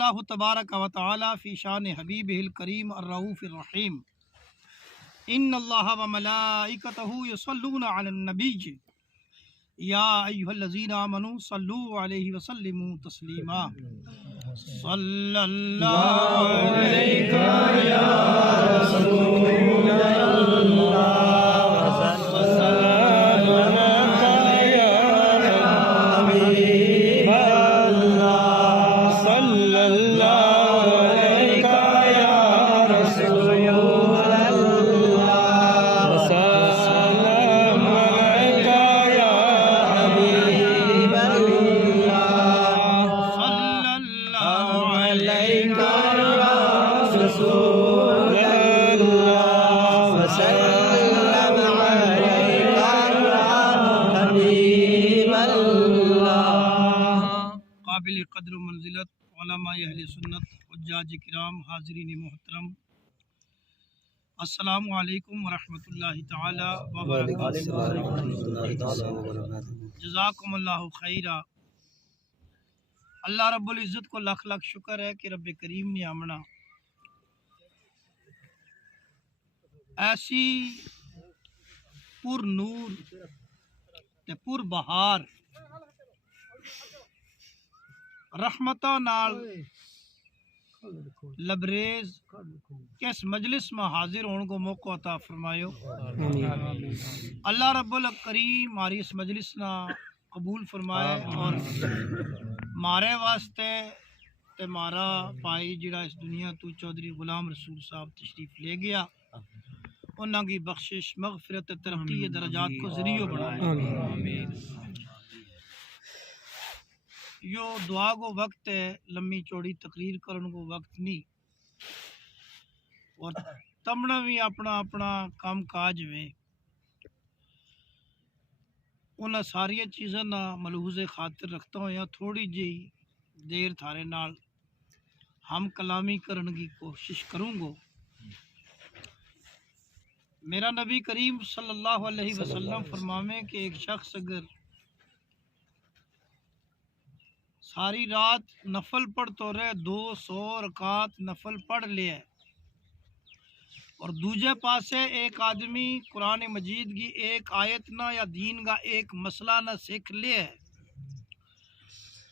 اللہ تبارک و تعالی فی شان حبیبہ الکریم الرؤوف الرحیم ان اللہ و ملائکتہ یصلون علی النبی یا ایھا الذین آمنوا صلوا علیہ وسلموا تسلیما صلی اللہ علیہ یا رسول قابل قدر و منزلت علماء اہل سنت حجاج کرام حاضرین محترم السلام علیکم ورحمۃ اللہ تعالی وبرکاتہ۔ جزاکم اللہ خیرہ۔ اللہ رب العزت کو لاکھ لاکھ شکر ہے کہ رب کریم نے آمنا ایسی پر نور تے پر بہار رحمتاں نال لبریز کس مجلس میں حاضر ہونے کو موقع عطا فرمایو۔ اللہ رب الکریم ہماری اس مجلس نہ قبول فرمائے اور مارے واسطے تے مارا پائی جڑا اس دنیا تو چودھری غلام رسول صاحب تشریف لے گیا، انہاں کی بخشش مغفرت ترقی درجات کو ذریعہ بنائے۔ یو دعا کو وقت ہے، لمبی چوڑی تقریر کرن کو وقت نہیں، اور تمنا بھی اپنا اپنا کام کاج میں انہاں ساری چیزاں نہ ملحوظ خاطر رکھتا ہوں یا تھوڑی جی دیر تھارے نال ہم کلامی کرن کی کوشش کروں گا۔ میرا نبی کریم صلی اللہ علیہ وسلم فرماویں کہ ایک شخص اگر ساری رات نفل پڑھتو رہے، 200 رکعت نفل پڑھ لیا ہے، اور دوجے پاسے ایک آدمی قرآن مجید کی ایک آیت نہ یا دین کا ایک مسئلہ نہ سیکھ لیا ہے،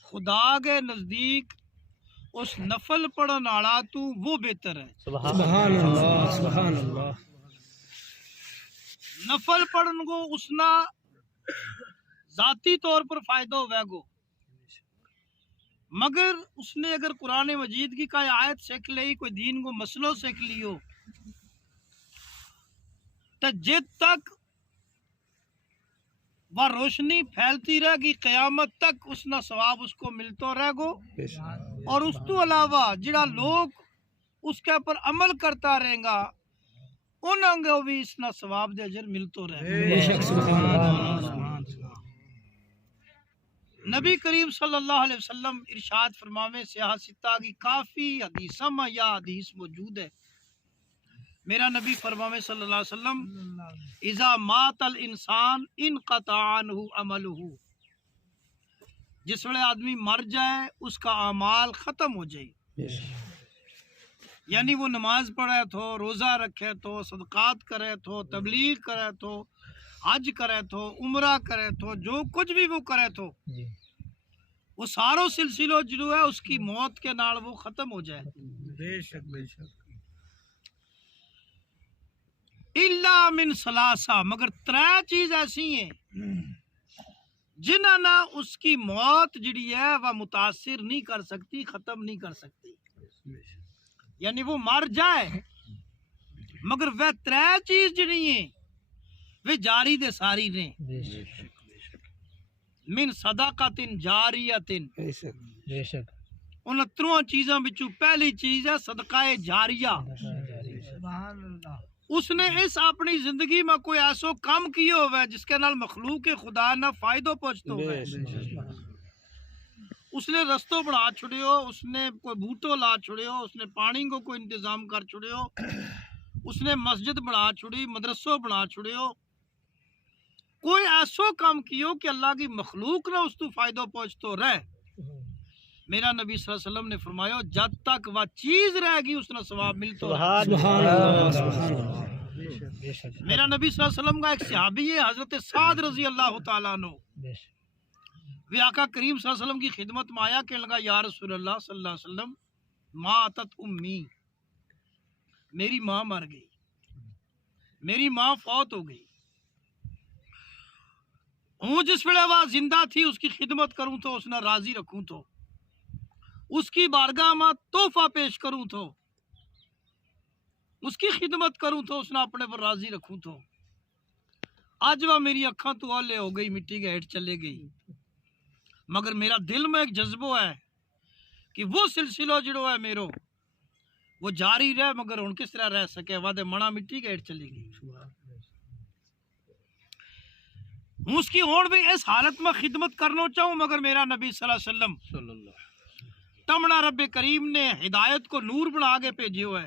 خدا کے نزدیک اس نفل پڑھن والا تو وہ بہتر ہے۔ سبحان اللہ، سبحان اللہ۔ نفل پڑھن کو اس نا ذاتی طور پر فائدہ ہوئے گو، مگر اس نے اگر قرآن مجید کی کوئی آیت سیکھ لی، کوئی دین کو مسئلہ سیکھ لیو، تو جب تک وہ روشنی پھیلتی رہے گی قیامت تک اس نا ثواب اس کو ملتا رہے گو، اور اس تو علاوہ جڑا لوگ اس کے پر عمل کرتا رہے گا انہوں کو بھی اس نا ثواب دے اجر ملتا رہے گا۔ نبی کریم صلی اللہ علیہ وسلم ارشاد فرماویں سیاہ ستہ کی کافی حدیثاں میں یا حدیث موجود ہے۔ میرا نبی فرماویں صلی اللہ علیہ وسلم اذا مات الانسان انقطع عنہ عملہ، جس وقت آدمی مر جائے اس کا اعمال ختم ہو جائے، یعنی وہ نماز پڑھے تو، روزہ رکھے تو، صدقات کرے تو، تبلیغ کرے تو، حج کرے تو، عمرہ کرے تو، جو کچھ بھی وہ کرے تو وہ ساروں سلسلوں جو ہے اس کی موت کے نال وہ ختم ہو جائے۔ بے شک بے شک۔ الا من ثلاثہ، مگر 3 چیز ایسی ہیں جنہاں نہ اس کی موت جڑی ہے وہ متاثر نہیں کر سکتی، ختم نہیں کر سکتی، یعنی وہ مر جائے مگر وہ 3 چیز جڑی ہیں وہ جاری دے ساری رہیں۔ من صدقۃ جاریۃ، بے شک۔ ان 3 چیزاں بچوں پہلی چیز ہے صدقہ جاریہ۔ اس نے اس اپنی زندگی میں کوئی ایسو کام کیا ہوا ہے جس کے نال مخلوق خدا نہ فائدہ پہنچتا ہوا ہے، اس نے رستوں بنا چھڑیو، اس نے کوئی بوٹو لا چھڑیو، اس نے پانی کو کوئی انتظام کر چھڑیو، اس نے مسجد بنا چھڑی، مدرسوں بنا چھڑیو، کوئی ایسو کام کیو کہ اللہ کی مخلوق نہ اس تو فائدہ پہنچتو رہے، میرا نبی صلی اللہ علیہ وسلم نے فرمایا جب تک وہ چیز رہے گی اس نے ثواب ملتا سبحان اللہ سبحان اللہ بے شک میرا نبی صلی اللہ علیہ وسلم کا ایک صحابی ہے حضرت سعد رضی اللہ تعالیٰ عنہ، بے شک وہ آقا کریم صلی اللہ علیہ وسلم کی خدمت میں آیا، کہنے لگا یا رسول اللہ صلی اللہ علیہ وسلم ماتت امی، میری ماں مر گئی، میری ماں فوت ہو گئی، ہوں جس ویلے وہ زندہ تھی اس کی خدمت کروں تو اس نے راضی رکھوں تو اس کی بارگاہ میں تحفہ پیش کروں تو اس کی خدمت کروں تو اس نے اپنے پر راضی رکھوں تو آج وہ میری اکھاں تو آلے ہو گئی، مٹی کے ہیٹ چلے گئی، مگر میرا دل میں ایک جذبہ ہے کہ وہ سلسلہ جڑو ہے میرو وہ جاری رہے، مگر ان کس طرح رہ سکے وعدے منا مٹی کے ہیٹ چلے گئی، ہوں اس کی ہون بھی اس حالت میں خدمت کرنا چاہوں، مگر میرا نبی صلی اللہ علیہ وسلم تمنا رب کریم نے ہدایت کو نور بنا کے بھیجے ہوئے،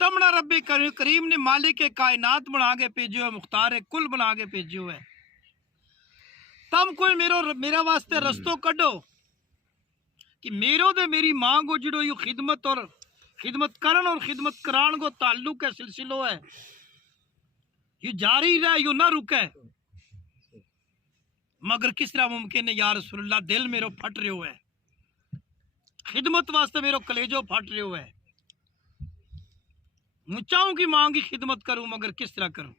تمنا رب کریم نے مالک کائنات بنا کے بھیجے ہوئے، مختار کل بنا کے بھیجے ہوئے، تم کوئی میرا واسطے رستوں کڈو کہ میرو دے میری ماں کو جڑو یہ خدمت اور خدمت کرن اور خدمت کران کو تعلق ہے، سلسلہ ہے، یہ جاری رہے، یہ نہ رکے، مگر کس طرح ممکن ہے یا رسول اللہ، دل میرو پھٹ رہے ہوئے، خدمت واسطے میرو کلیجو پھٹ رہے ہوئے، میں چاہوں کہ ماں کی خدمت کروں مگر کس طرح کروں؟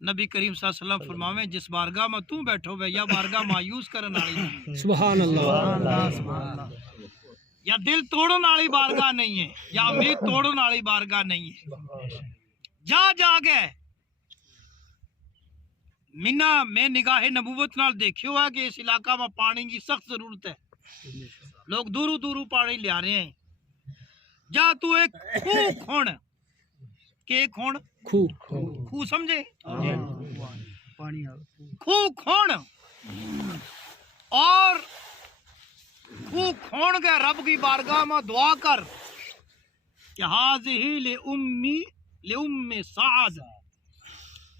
نبی کریم صلی اللہ علیہ وسلم فرماویں جس بارگاہ میں تو بیٹھو گے یا بارگاہ مایوس کرن والی نہیں، سبحان اللہ یا دل توڑن والی بارگاہ نہیں ہے، یا امید توڑن والی بارگاہ نہیں ہے، جا گئے منا میں نگاہ نبوت نال دیکھیو ہے کہ اس علاقہ میں پانی کی سخت ضرورت ہے، لوگ دوروں دوروں پانی لے آ رہے ہیں، جا تو ایک خوہ کھوڑ، کہ ایک خوہ سمجھے، خوہ کھوڑ اور خوہ کھوڑ گئے رب کی بارگاہ میں دعا کر کہ حاضی لأم سعد،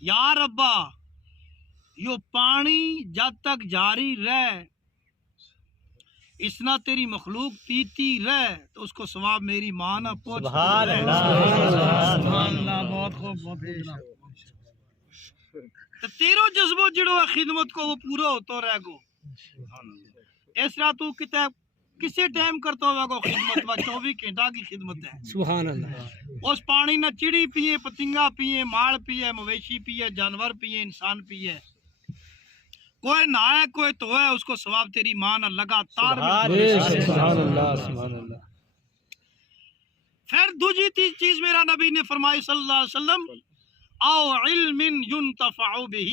یا ربا یہ پانی جب تک جاری رہے اس نہ تیری مخلوق پیتی رہے تو اس کو ثواب میری ماں نہ پہنچ۔ سبحان اللہ، بہت خوب، بہت تو تیرو جذبہ جڑو ہے خدمت کو وہ پورا ہوتا رہے گو، اس طرح تو کسی ٹائم کرتا ہوگا کو خدمت وہ 24 گھنٹہ کی خدمت ہے، سبحان اللہ اس پانی نہ چڑی پیے، پتنگا پیے، ماڑ پیے، مویشی پیے، جانور پیے، انسان پیے، کوئی نہائے کوئی تو ہے، اس کو ثواب تیری ماں نہ لگاتار سبحان اللہ سبحان اللہ۔ پھر دوسری چیز میرا نبی نے فرمائی صلی اللہ علیہ وسلم او علم ينتفع به،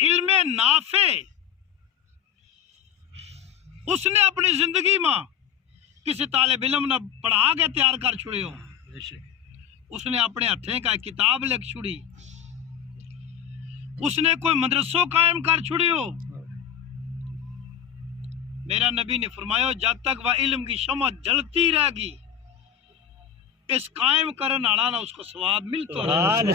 علم نافع اس نے اپنی زندگی میں کسی طالب علم نہ پڑھا کے تیار کر چھڑے ہو، اس نے اپنے ہتھیں کا کتاب لکھ چھڑی، اس نے کوئی مدرسوں قائم کر چھڑی ہو، میرا نبی نے فرمایا جب تک وہ علم کی شمع جلتی رہے گی اس قائم کرن والا نہ اس کو ثواب ملتا رہے۔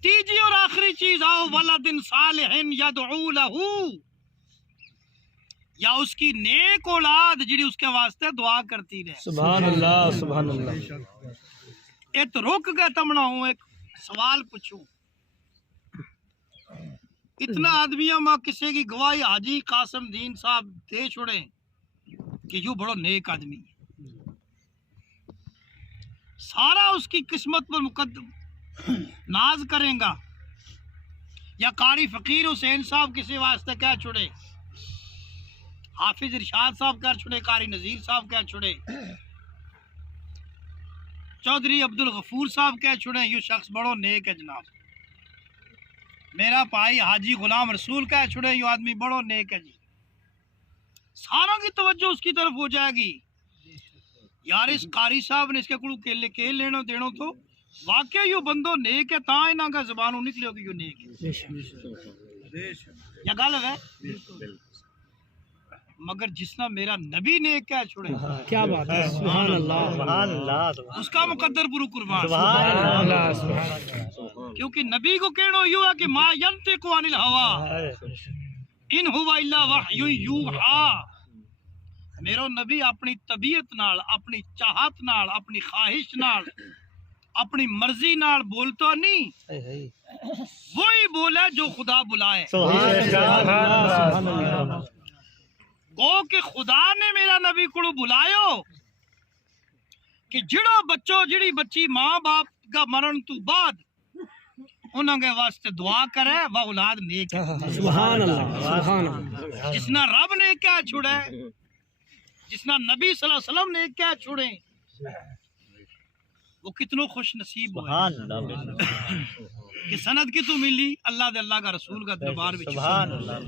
تیجی اور آخری چیز آؤ ولد صالح یدعو لہو، یا اس کی نیک اولاد جڑی اس کے واسطے دعا کرتی رہے۔ سبحان اللہ سبحان اللہ۔ ایک رک گئے تمنا ہوں، ایک سوال پوچھوں، اتنا آدمیوں میں کسی کی گواہی حاجی قاسم دین صاحب دے چھوڑے کہ یوں بڑا نیک آدمی ہے، سارا اس کی قسمت پر مقدم ناز کریں گا، یا قاری فقیر حسین صاحب کسی واسطے کہہ چھوڑے، حافظ ارشاد صاحب کہہ چھوڑے، قاری نذیر صاحب کہہ چھوڑے، چودھری عبد الغفور صاحب کہہ چھوڑے یہ شخص بڑو نیک ہے جناب، میرا بھائی حاجی غلام رسول کہہ چھوڑے یہ آدمی بڑو نیک ہے جی، ساروں کی توجہ اس کی طرف ہو جائے گی، یار اس قاری صاحب نے اس کے کڑو کے لینا دینا تو واقعی یہ بندو نیک ہے، تاں انہاں کا زبانوں نکلے ہوگی یہ نیک ہے، یا گل ہے مگر جس نہ میرا نبی نے کہہ چھوڑے کیا بات ہے سبحان اللہ سبحان اللہ اس کا مقدر برو قربان سبحان اللہ سبحان اللہ کیونکہ نبی کو کہنا یوں ہے کہ ما ینطق عن الہوا ان ہوا الا وحی یوحا، میرا نبی اپنی طبیعت نال، اپنی چاہت نال، اپنی خواہش نال، اپنی مرضی نال بولتا نہیں، وہی بولے جو خدا بلائے۔ سبحان اللہ گو کہ خدا نے میرا نبی کو بلایو کہ جڑا بچو جڑی بچی ماں باپ کا مرن تو بعد انہوں کے واسطے دعا کرے وہ اولاد نیک ہے۔ سبحان اللہ سبحان اللہ جس نہ رب نے کیا چھوڑے، جس نہ نبی صلی اللہ علیہ وسلم نے کیا چھوڑے، وہ کتنوں خوش نصیب ہوئے سبحان اللہ کہ سند کی تو ملی اللہ دے اللہ کا رسول کا دربار میں سبحان اللہ